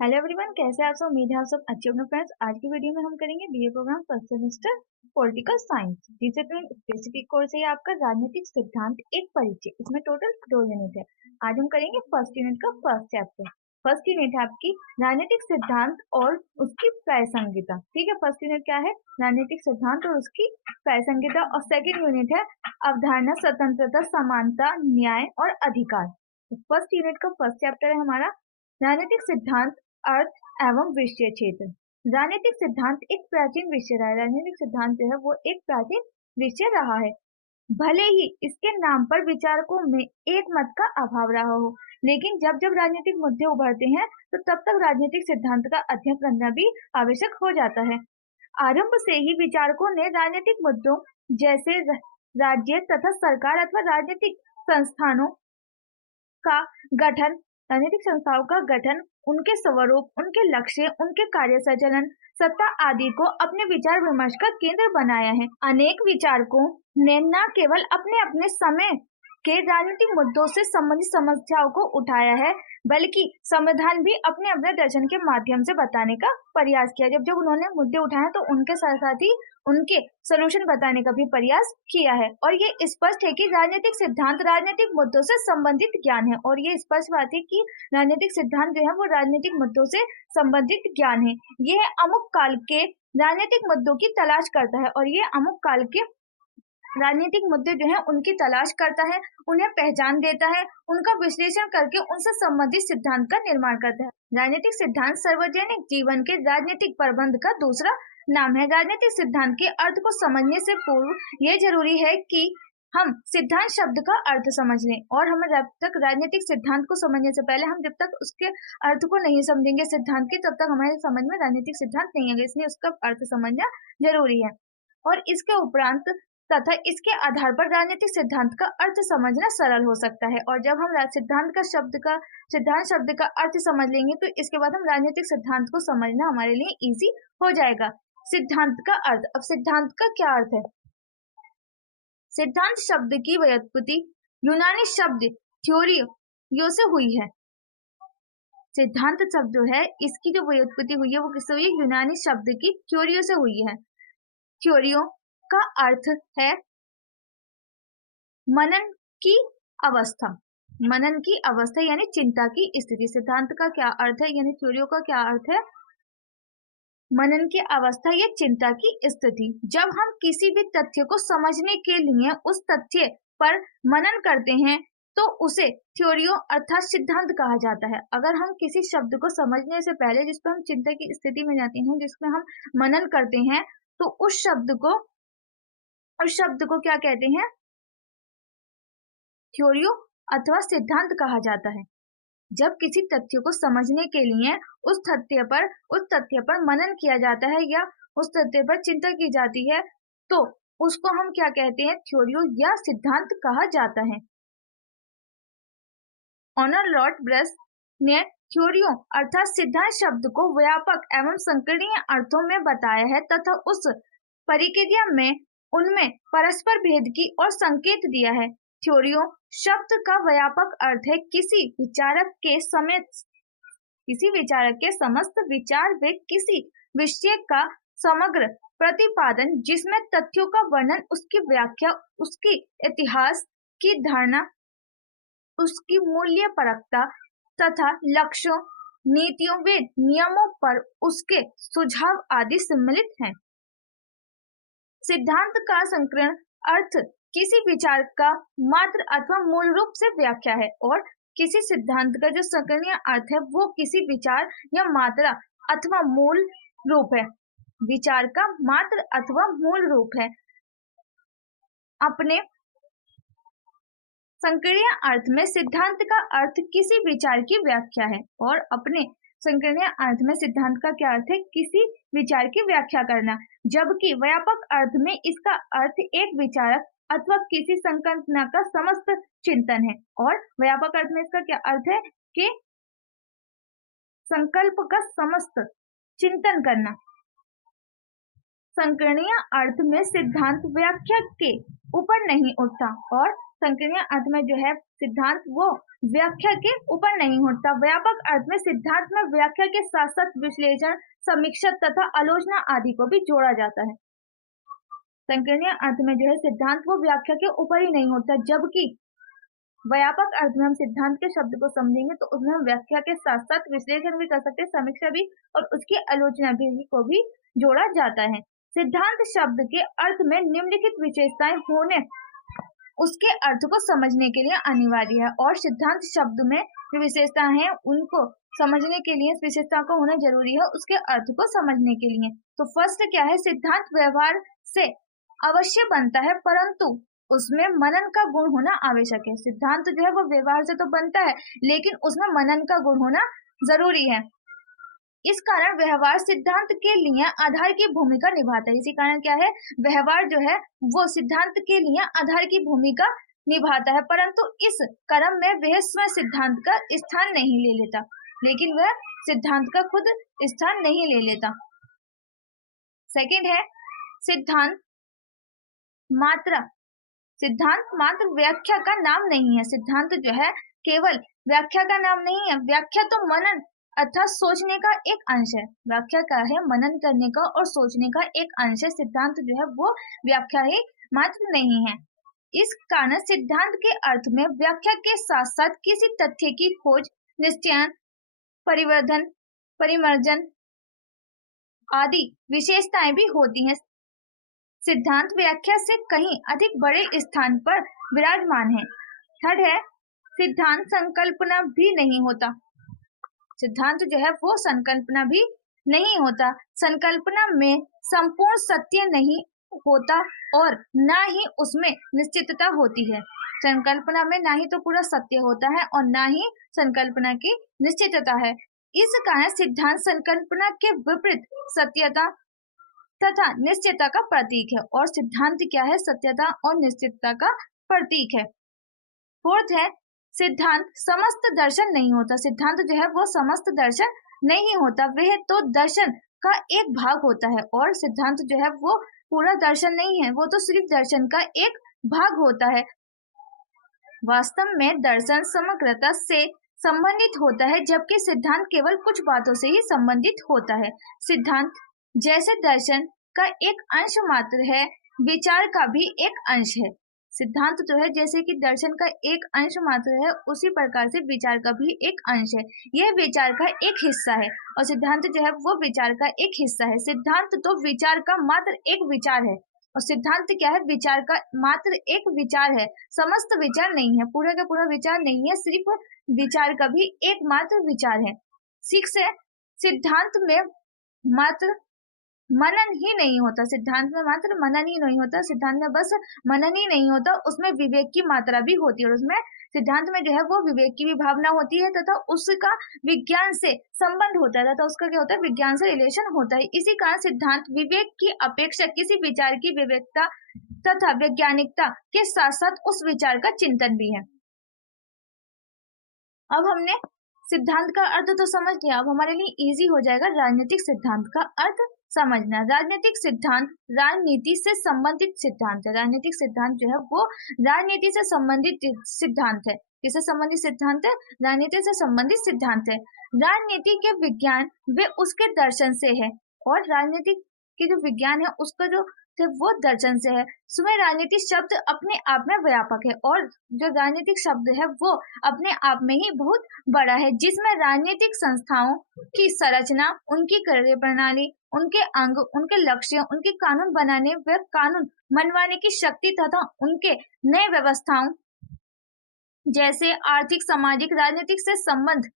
Hello everyone, कैसे हैं आप सब। उम्मीद है आप सब अच्छे होंगे। फ्रेंड्स, आज की वीडियो में हम करेंगे BA programme first semester political science discipline specific course है आपका राजनीतिक सिद्धांत एक परिचय। इसमें टोटल 2 यूनिट है। आज हम करेंगे फर्स्ट यूनिट का फर्स्ट चैप्टर। फर्स्ट यूनिट है आपकी राजनीतिक सिद्धांत और उसकी प्रासंगिकता। ठीक है, फर्स्ट यूनिट क्या है? राजनीतिक सिद्धांत और उसकी प्रासंगिकता। और सेकेंड यूनिट है अवधारणा, स्वतंत्रता, समानता, न्याय और अधिकार। फर्स्ट यूनिट का फर्स्ट चैप्टर है हमारा राजनीतिक सिद्धांत, अर्थ एवं विषय क्षेत्र। राजनीतिक सिद्धांत एक प्राचीन विषय रहा है। राजनीतिक सिद्धांत जो है वो एक प्राचीन विषय रहा है। भले ही इसके नाम पर विचारकों में एक मत का अभाव रहा हो, लेकिन जब जब राजनीतिक मुद्दे उभरते हैं तो तब तक राजनीतिक सिद्धांत का अध्ययन करना भी आवश्यक हो जाता है। आरंभ से ही विचारकों ने राजनीतिक मुद्दों जैसे राज्य तथा सरकार अथवा राजनीतिक संस्थानों का गठन, राजनीतिक संस्थाओं का गठन, उनके स्वरूप, उनके लक्ष्य, उनके कार्य संचालन, सत्ता आदि को अपने विचार विमर्श का केंद्र बनाया है। अनेक विचारकों ने न केवल अपने अपने समय के राजनीतिक मुद्दों से संबंधित समस्याओं को उठाया है, बल्कि समाधान भी अपने अपने दर्शन के माध्यम से बताने का प्रयास किया। जब जब उन्होंने मुद्दे उठाए तो उनके साथ साथ ही उनके सलूशन बताने का भी प्रयास किया है। और ये स्पष्ट है कि राजनीतिक सिद्धांत राजनीतिक मुद्दों से संबंधित ज्ञान है। और ये स्पष्ट बात है कि राजनीतिक सिद्धांत जो है वो राजनीतिक मुद्दों से संबंधित ज्ञान है। यह अमुक काल के राजनीतिक मुद्दों की तलाश करता है और ये अमुक काल के राजनीतिक मुद्दे जो है उनकी तलाश करता है, उन्हें पहचान देता है, उनका विश्लेषण करके उनसे संबंधित सिद्धांत का निर्माण करता है। राजनीतिक सिद्धांत सार्वजनिक जीवन के राजनीतिक प्रबंध का दूसरा नाम है। राजनीतिक सिद्धांत के अर्थ को समझने से पूर्व यह जरूरी है कि हम सिद्धांत शब्द का अर्थ समझ लें। और हम जब तक राजनीतिक सिद्धांत को समझने से पहले हम जब तक उसके अर्थ को नहीं समझेंगे सिद्धांत के, तब तक हमारे समझ में राजनीतिक सिद्धांत नहीं आएगा। इसलिए उसका अर्थ समझना जरूरी है। और इसके उपरांत तथा इसके आधार पर राजनीतिक सिद्धांत का अर्थ समझना सरल हो सकता है। और जब हम सिद्धांत शब्द का अर्थ समझ लेंगे तो इसके बाद हम राजनीतिक सिद्धांत को समझना हमारे लिए इजी हो जाएगा। सिद्धांत का अर्थ। अब सिद्धांत का क्या अर्थ है? सिद्धांत शब्द की व्युत्पत्ति यूनानी शब्द थ्योरियो से हुई है। सिद्धांत शब्द जो है इसकी जो व्युत्पत्ति हुई है वो किससे हुई है? यूनानी शब्द की थ्योरियो से हुई है। थ्योरियो का अर्थ है मनन की अवस्था। मनन की अवस्था यानी चिंता की स्थिति। सिद्धांत का क्या अर्थ है यानी थ्योरियों का क्या अर्थ है? मनन की अवस्था या चिंता की स्थिति। जब हम किसी भी तथ्य को समझने के लिए उस तथ्य पर मनन करते हैं तो उसे थ्योरियो अर्थात सिद्धांत कहा जाता है। अगर हम किसी शब्द को समझने से पहले जिस पर हम चिंता की स्थिति में जाते हैं, जिसमें हम मनन करते हैं, तो उस शब्द को क्या कहते हैं? थ्योरियो अथवा सिद्धांत कहा जाता है। जब किसी तथ्य को समझने के लिए उस तथ्य पर मनन किया जाता है या उस तथ्य पर चिंता की जाती है तो उसको हम क्या कहते हैं? थ्योरियो या सिद्धांत कहा जाता है। ऑनर लॉर्ड ब्रस ने थ्योरियो अर्थात सिद्धांत शब्द को व्यापक एवं संकीर्ण अर्थों में बताया है तथा उस परिक्रिया में उनमें परस्पर भेद की और संकेत दिया है। थ्योरियो शब्द का व्यापक अर्थ है किसी विचारक के समस्त विचार व किसी विषय का समग्र प्रतिपादन जिसमें तथ्यों का वर्णन, उसकी व्याख्या, उसकी इतिहास की धारणा, उसकी मूल्य परकता तथा लक्ष्यों, नीतियों व नियमों पर उसके सुझाव आदि सम्मिलित हैं। सिद्धांत का संकीर्ण अर्थ किसी विचार का मात्र अथवा मूल रूप से व्याख्या है। और किसी सिद्धांत का जो संकीर्ण अर्थ है वो किसी विचार या मात्रा अथवा मूल रूप है। विचार का मात्र अथवा मूल रूप है। अपने संकीर्ण अर्थ में सिद्धांत का अर्थ किसी विचार की व्याख्या है। और अपने संकीर्ण अर्थ में सिद्धांत का क्या अर्थ है? किसी विचार की व्याख्या करना। जबकि व्यापक अर्थ में इसका अर्थ एक विचारक अथवा किसी संकल्पना का समस्त चिंतन है। और व्यापक अर्थ में इसका क्या अर्थ है? कि संकल्प का समस्त चिंतन करना। संकीर्ण अर्थ में सिद्धांत व्याख्या के ऊपर नहीं उठता और संकीर्ण अर्थ में जो है सिद्धांत वो व्याख्या के ऊपर नहीं होता। व्यापक अर्थ में सिद्धांत में व्याख्या के साथ साथ विश्लेषण, समीक्षा तथा आलोचना आदि को भी जोड़ा जाता है। संकीर्ण अर्थ में जो है सिद्धांत वो व्याख्या के ऊपर ही नहीं होता, जबकि व्यापक अर्थ में हम सिद्धांत के शब्द को समझेंगे तो उसमें हम व्याख्या के साथ साथ विश्लेषण भी कर सकते हैं, समीक्षा भी और उसकी आलोचना भी को भी जोड़ा जाता है। सिद्धांत शब्द के अर्थ में निम्नलिखित विशेषताएं होने उसके अर्थ को समझने के लिए अनिवार्य है, और सिद्धांत शब्द में जो विशेषताएं हैं उनको समझने के लिए इस विशेषता को होना जरूरी है उसके अर्थ को समझने के लिए। तो फर्स्ट क्या है, सिद्धांत व्यवहार से अवश्य बनता है परंतु उसमें मनन का गुण होना आवश्यक है। सिद्धांत जो है वो व्यवहार से तो बनता है लेकिन उसमें मनन का गुण होना जरूरी है। इस कारण व्यवहार सिद्धांत के लिए आधार की भूमिका निभाता है। इसी कारण क्या है, व्यवहार जो है वो सिद्धांत के लिए आधार की भूमिका निभाता है, परंतु इस क्रम में वह स्वयं सिद्धांत का स्थान नहीं ले लेता, लेकिन वह सिद्धांत का खुद स्थान नहीं ले लेता। सेकंड है सिद्धांत मात्र। सिद्धांत मात्र व्याख्या का नाम नहीं है। सिद्धांत जो है केवल व्याख्या का नाम नहीं है। व्याख्या तो मनन अर्थात सोचने का एक अंश है। व्याख्या का है मनन करने का और सोचने का एक अंश है। सिद्धांत जो है वो व्याख्या ही मात्र नहीं है। इस कारण सिद्धांत के अर्थ में व्याख्या के साथ साथ किसी तथ्य की खोज, निश्चयन, परिवर्धन, परिमर्जन आदि विशेषताएं भी होती हैं। सिद्धांत व्याख्या से कहीं अधिक बड़े स्थान पर विराजमान है। थर्ड है सिद्धांत संकल्पना भी नहीं होता। सिद्धांत जो है वो संकल्पना भी नहीं होता। संकल्पना में संपूर्ण सत्य नहीं होता और ना ही उसमें निश्चितता होती है। संकल्पना में ना ही तो पूरा सत्य होता है और ना ही संकल्पना की निश्चितता है। इस कारण सिद्धांत संकल्पना के विपरीत सत्यता तथा निश्चितता का प्रतीक है, और सिद्धांत क्या है, सत्यता और निश्चितता का प्रतीक है। फोर्थ है सिद्धांत समस्त दर्शन नहीं होता। सिद्धांत जो है वो समस्त दर्शन नहीं होता, वह तो दर्शन का एक भाग होता है, और सिद्धांत जो है वो पूरा दर्शन नहीं है, वो तो सिर्फ दर्शन का एक भाग होता है। वास्तव में दर्शन समग्रता से संबंधित होता है, जबकि सिद्धांत केवल कुछ बातों से ही संबंधित होता है। सिद्धांत जैसे दर्शन का एक अंश मात्र है, विचार का भी एक अंश है। सिद्धांत जो है जैसे कि दर्शन का एक अंश मात्र है, उसी प्रकार से विचार का भी एक अंश है। यह विचार का एक हिस्सा है और सिद्धांत जो है वो विचार का एक हिस्सा है। सिद्धांत तो विचार का मात्र एक विचार है और सिद्धांत क्या है, विचार का मात्र एक विचार है, समस्त विचार नहीं है, पूरा का पूरा विचार नहीं है, सिर्फ विचार का भी एकमात्र विचार है। 6 है सिद्धांत में मात्र मनन ही नहीं होता। सिद्धांत में मात्र मनन ही नहीं होता। सिद्धांत में बस मनन ही नहीं होता, उसमें विवेक की मात्रा भी होती है, और उसमें सिद्धांत में जो है वो विवेक की भी भावना होती है तथा उसका विज्ञान से संबंध होता है तथा उसका क्या होता है, विज्ञान से रिलेशन होता है। इसी कारण सिद्धांत विवेक की अपेक्षा किसी विचार की विवेकता तथा वैज्ञानिकता के साथ साथ उस विचार का चिंतन भी है। अब हमने सिद्धांत का अर्थ तो समझ लिया, अब हमारे लिए इजी हो जाएगा राजनीतिक सिद्धांत का अर्थ समझना। राजनीतिक सिद्धांत राजनीति से संबंधित सिद्धांत है। राजनीतिक सिद्धांत जो है वो राजनीति से संबंधित सिद्धांत है। किससे संबंधित सिद्धांत है, राजनीति से संबंधित सिद्धांत है। राजनीति के विज्ञान वे उसके दर्शन से है, और राजनीति के जो विज्ञान है उसका जो वो दर्शन से है। सुबह राजनीतिक शब्द अपने आप में व्यापक है, और जो राजनीतिक शब्द है वो अपने आप में ही बहुत बड़ा है, जिसमें राजनीतिक संस्थाओं की संरचना, उनकी कार्य प्रणाली, उनके अंग, उनके लक्ष्य, उनके कानून बनाने व कानून मनवाने की शक्ति तथा उनके नए व्यवस्थाओं जैसे आर्थिक, सामाजिक, राजनीतिक से संबंध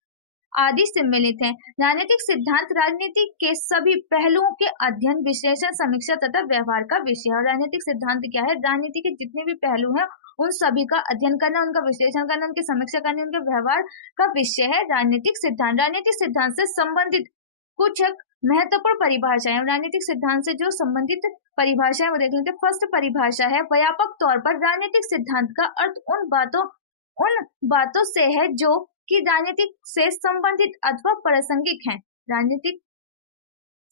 आदि सम्मिलित हैं। राजनीतिक सिद्धांत राजनीति के सभी पहलुओं के अध्ययन, विश्लेषण, समीक्षा तथा व्यवहार का विषय है। और राजनीतिक सिद्धांत क्या है, राजनीति के जितने भी पहलू हैं उन सभी का अध्ययन करना, उनका विश्लेषण करना, उनकी समीक्षा करनी, उनके व्यवहार का विषय है राजनीतिक सिद्धांत। राजनीतिक सिद्धांत से संबंधित कुछ महत्वपूर्ण परिभाषाएं, राजनीतिक सिद्धांत से जो संबंधित परिभाषाएं वो देख लेते हैं। फर्स्ट परिभाषा है, व्यापक तौर पर राजनीतिक सिद्धांत का अर्थ उन बातों से है जो कि राजनीतिक से संबंधित अथवा प्रासंगिक हैं। राजनीतिक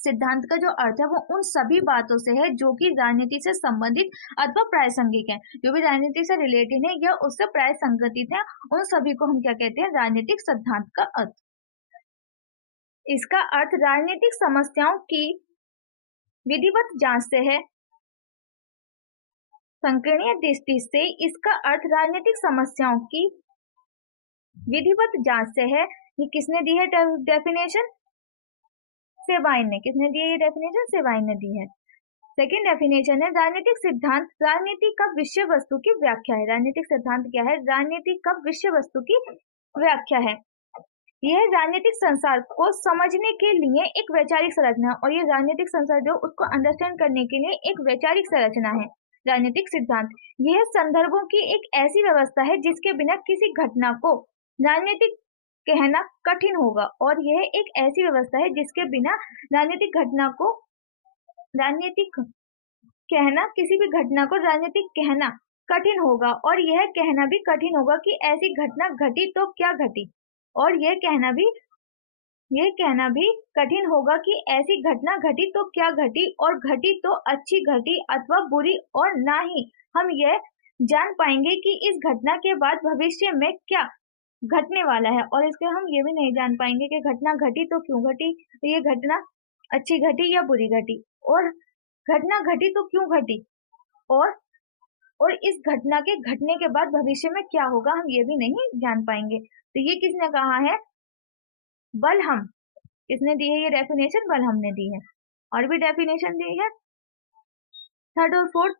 सिद्धांत का जो अर्थ है वो उन सभी बातों से है जो कि राजनीति से संबंधित अथवा प्रासंगिक है। जो भी राजनीति से रिलेटेड है या उससे प्रासंगिक है, उन सभी को हम क्या कहते हैं, राजनीतिक सिद्धांत का अर्थ। इसका अर्थ राजनीतिक समस्याओं की विधिवत जांच से है। संकीर्णीय दृष्टि से इसका अर्थ राजनीतिक समस्याओं की विधिवत जांच से है। ये किसने दी है डेफिनेशन? सेवाइन ने। किसने दी है ये डेफिनेशन? सेवाइन ने दी है। सेकंड डेफिनेशन है राजनीतिक सिद्धांत राजनीति का विषय वस्तु की व्याख्या है। राजनीतिक सिद्धांत क्या है? राजनीति का विषय वस्तु की व्याख्या है। यह राजनीतिक संसार को समझने के लिए एक वैचारिक संरचना है, और ये राजनीतिक संसार जो उसको अंडरस्टैंड करने के लिए एक वैचारिक संरचना है। राजनीतिक सिद्धांत यह संदर्भों की एक ऐसी व्यवस्था है जिसके बिना किसी घटना को राजनीतिक कहना कठिन होगा, और यह एक ऐसी व्यवस्था है जिसके बिना राजनीतिक घटना को राजनीतिक कहना, किसी भी घटना को राजनीतिक कहना कठिन होगा, और यह कहना भी कठिन होगा कि ऐसी घटना घटी तो क्या घटी, और यह कहना भी कठिन होगा कि ऐसी घटना घटी तो क्या घटी, और घटी तो अच्छी घटी अथवा बुरी, और ना ही हम यह जान पाएंगे कि इस घटना के बाद भविष्य में क्या घटने वाला है, और इसके हम ये भी नहीं जान पाएंगे कि घटना घटी तो क्यों घटी, ये घटना अच्छी घटी या बुरी घटी, और घटना घटी तो क्यों घटी, और इस घटना के घटने के बाद भविष्य में क्या होगा, हम ये भी नहीं जान पाएंगे। तो ये किसने कहा है? बलहम। किसने दी है ये डेफिनेशन? बलहम ने दी है। और भी डेफिनेशन दी है। थर्ड और फोर्थ,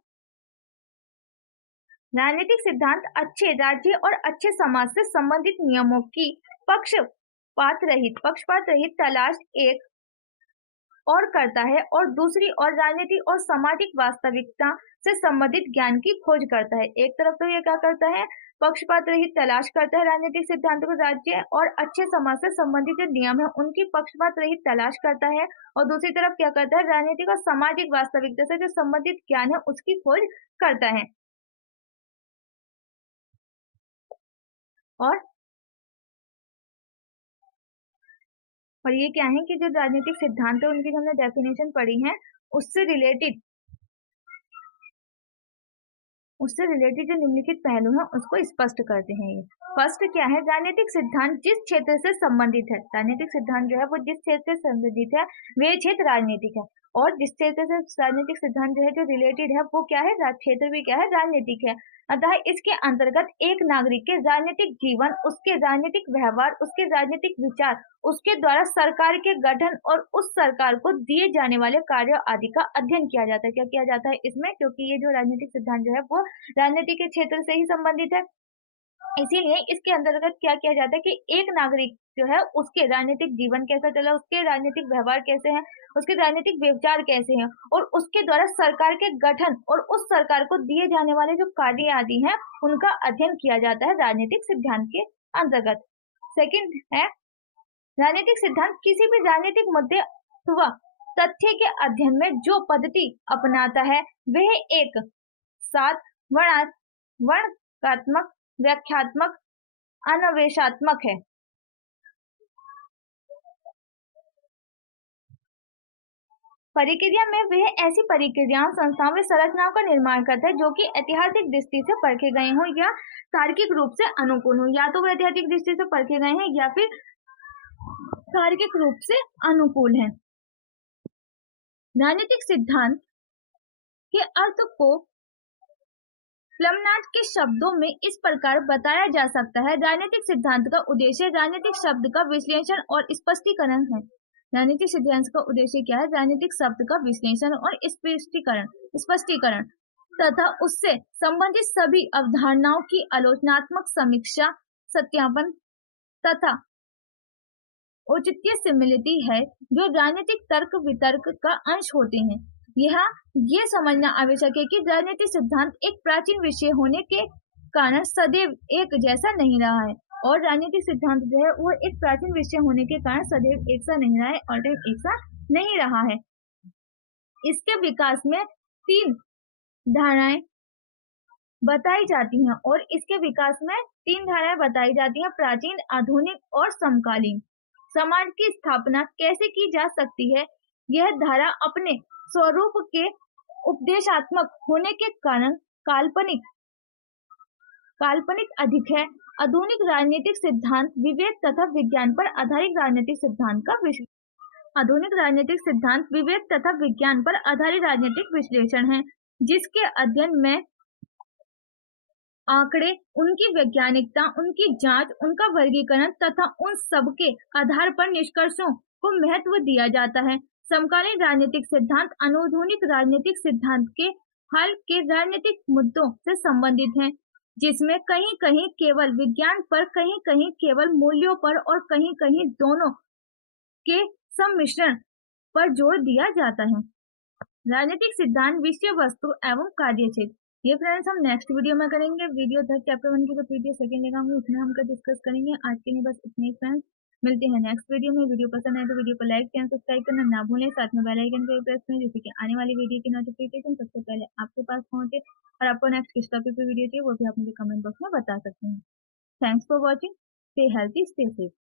राजनीतिक सिद्धांत अच्छे राज्य और अच्छे समाज से संबंधित नियमों की पक्षपात रहित तलाश एक और करता है, और दूसरी ओर राजनीति और सामाजिक वास्तविकता से संबंधित ज्ञान की खोज करता है। एक तरफ तो ये क्या करता है? पक्षपात रहित तलाश करता है राजनीतिक सिद्धांत को, राज्य और अच्छे समाज से संबंधित जो नियम है उनकी पक्षपात रहित तलाश करता है, और दूसरी तरफ क्या करता है? राजनीतिक और सामाजिक वास्तविकता से जो संबंधित ज्ञान है उसकी खोज करता है। और ये क्या है कि जो राजनीतिक सिद्धांत है उनकी हमने डेफिनेशन पढ़ी है, उससे रिलेटेड जो निम्नलिखित पहलू हैं उसको स्पष्ट करते हैं। ये फर्स्ट क्या है? राजनीतिक सिद्धांत जिस क्षेत्र से संबंधित है। राजनीतिक सिद्धांत जो है वो जिस क्षेत्र से संबंधित है वे क्षेत्र राजनीतिक है, और जिस क्षेत्र से राजनीतिक सिद्धांत जो है जो रिलेटेड है वो क्या है? क्षेत्र भी क्या है? राजनीतिक है। अतः इसके अंतर्गत एक नागरिक के राजनीतिक जीवन, उसके राजनीतिक व्यवहार, उसके राजनीतिक विचार, उसके द्वारा सरकार के गठन और उस सरकार को दिए जाने वाले कार्यों आदि का अध्ययन किया जाता है। क्या किया जाता है इसमें? क्योंकि ये जो राजनीतिक सिद्धांत जो है वो राजनीति के क्षेत्र से ही संबंधित है, इसीलिए इसके अंतर्गत क्या किया जाता है कि एक नागरिक जो है उसके राजनीतिक जीवन कैसा चला, उसके राजनीतिक व्यवहार कैसे हैं, उसके राजनीतिक विचार कैसे हैं, और उसके द्वारा सरकार के गठन और उस सरकार को दिए जाने वाले जो कार्य आदि हैं उनका अध्ययन किया जाता है राजनीतिक सिद्धांत के अंतर्गत। सेकंड है राजनीतिक सिद्धांत किसी भी राजनीतिक मुद्दे अथवा तथ्य के अध्ययन में जो पद्धति अपनाता है वह एक साथ वर्णनात्मक, व्याख्यात्मक, अन्वेषात्मक है। प्रक्रिया में वह ऐसी प्रक्रियाओं, संस्थाओं व संरचनाओं का निर्माण करता है जो कि ऐतिहासिक दृष्टि से परखे गए हों या तार्किक रूप से अनुकूल हों। या तो वो ऐतिहासिक दृष्टि से परखे गए हैं या फिर तार्किक रूप से अनुकूल हैं। राजनीतिक सिद्धांत के अर्थ को प्लमनाट के शब्दों में इस प्रकार बताया जा सकता है। राजनीतिक सिद्धांत का उद्देश्य राजनीतिक शब्द का विश्लेषण और स्पष्टीकरण है। राजनीतिक सिद्धांत का उद्देश्य क्या है? राजनीतिक शब्द का विश्लेषण और स्पष्टीकरण तथा उससे संबंधित सभी अवधारणाओं की आलोचनात्मक समीक्षा, सत्यापन तथा औचित्य से मिलती है जो राजनीतिक तर्क वितर्क का अंश होते हैं। यहाँ ये समझना आवश्यक है कि राजनीतिक सिद्धांत एक प्राचीन विषय होने के कारण सदैव एक जैसा नहीं रहा है, और राजनीतिक सिद्धांत जो है वो एक प्राचीन विषय होने के कारण सदैव एक सा नहीं रहा है, और एक सा नहीं रहा है। इसके विकास में 3 धाराएं बताई जाती हैं, और इसके विकास में 3 धाराएं बताई जाती हैं: प्राचीन, आधुनिक और समकालीन। समाज की स्थापना कैसे की जा सकती है यह धारा अपने स्वरूप के उपदेशात्मक होने के कारण काल्पनिक अधिक है। आधुनिक राजनीतिक सिद्धांत विवेक तथा विज्ञान पर आधारित राजनीतिक सिद्धांत का आधुनिक राजनीतिक सिद्धांत विवेक तथा विज्ञान पर आधारित राजनीतिक विश्लेषण है, जिसके अध्ययन में आंकड़े, उनकी वैज्ञानिकता, उनकी जांच, उनका वर्गीकरण तथा उन सबके आधार पर निष्कर्षों को महत्व दिया जाता है। समकालीन राजनीतिक सिद्धांत आधुनिक राजनीतिक सिद्धांत के हाल के राजनीतिक मुद्दों से संबंधित हैं, जिसमें कहीं कहीं केवल विज्ञान पर, कहीं कहीं केवल मूल्यों पर और कहीं कहीं दोनों के सम्मिश्रण पर जोर दिया जाता है। राजनीतिक सिद्धांत, विषय वस्तु एवं कार्यक्षेत्र, ये फ्रेंड्स हम नेक्स्ट वीडियो में करेंगे। वीडियो 10 चैप्टर 1 की जो पीडीएफ सेकंड लेगा उसमें हम डिस्कस करेंगे। आज के लिए बस इतने ही फ्रेंड्स, मिलते हैं नेक्स्ट वीडियो में। वीडियो पसंद आए तो वीडियो को लाइक एंड सब्सक्राइब करना ना भूलें, साथ में बेल आइकन को प्रेस करें जिससे कि आने वाली वीडियो की नोटिफिकेशन सबसे पहले आपके पास पहुंचे। और आपको नेक्स्ट किस टॉपिक पे वीडियो चाहिए वो भी आप मुझे कमेंट बॉक्स में बता सकते हैं। Thanks for watching. Stay healthy, stay safe.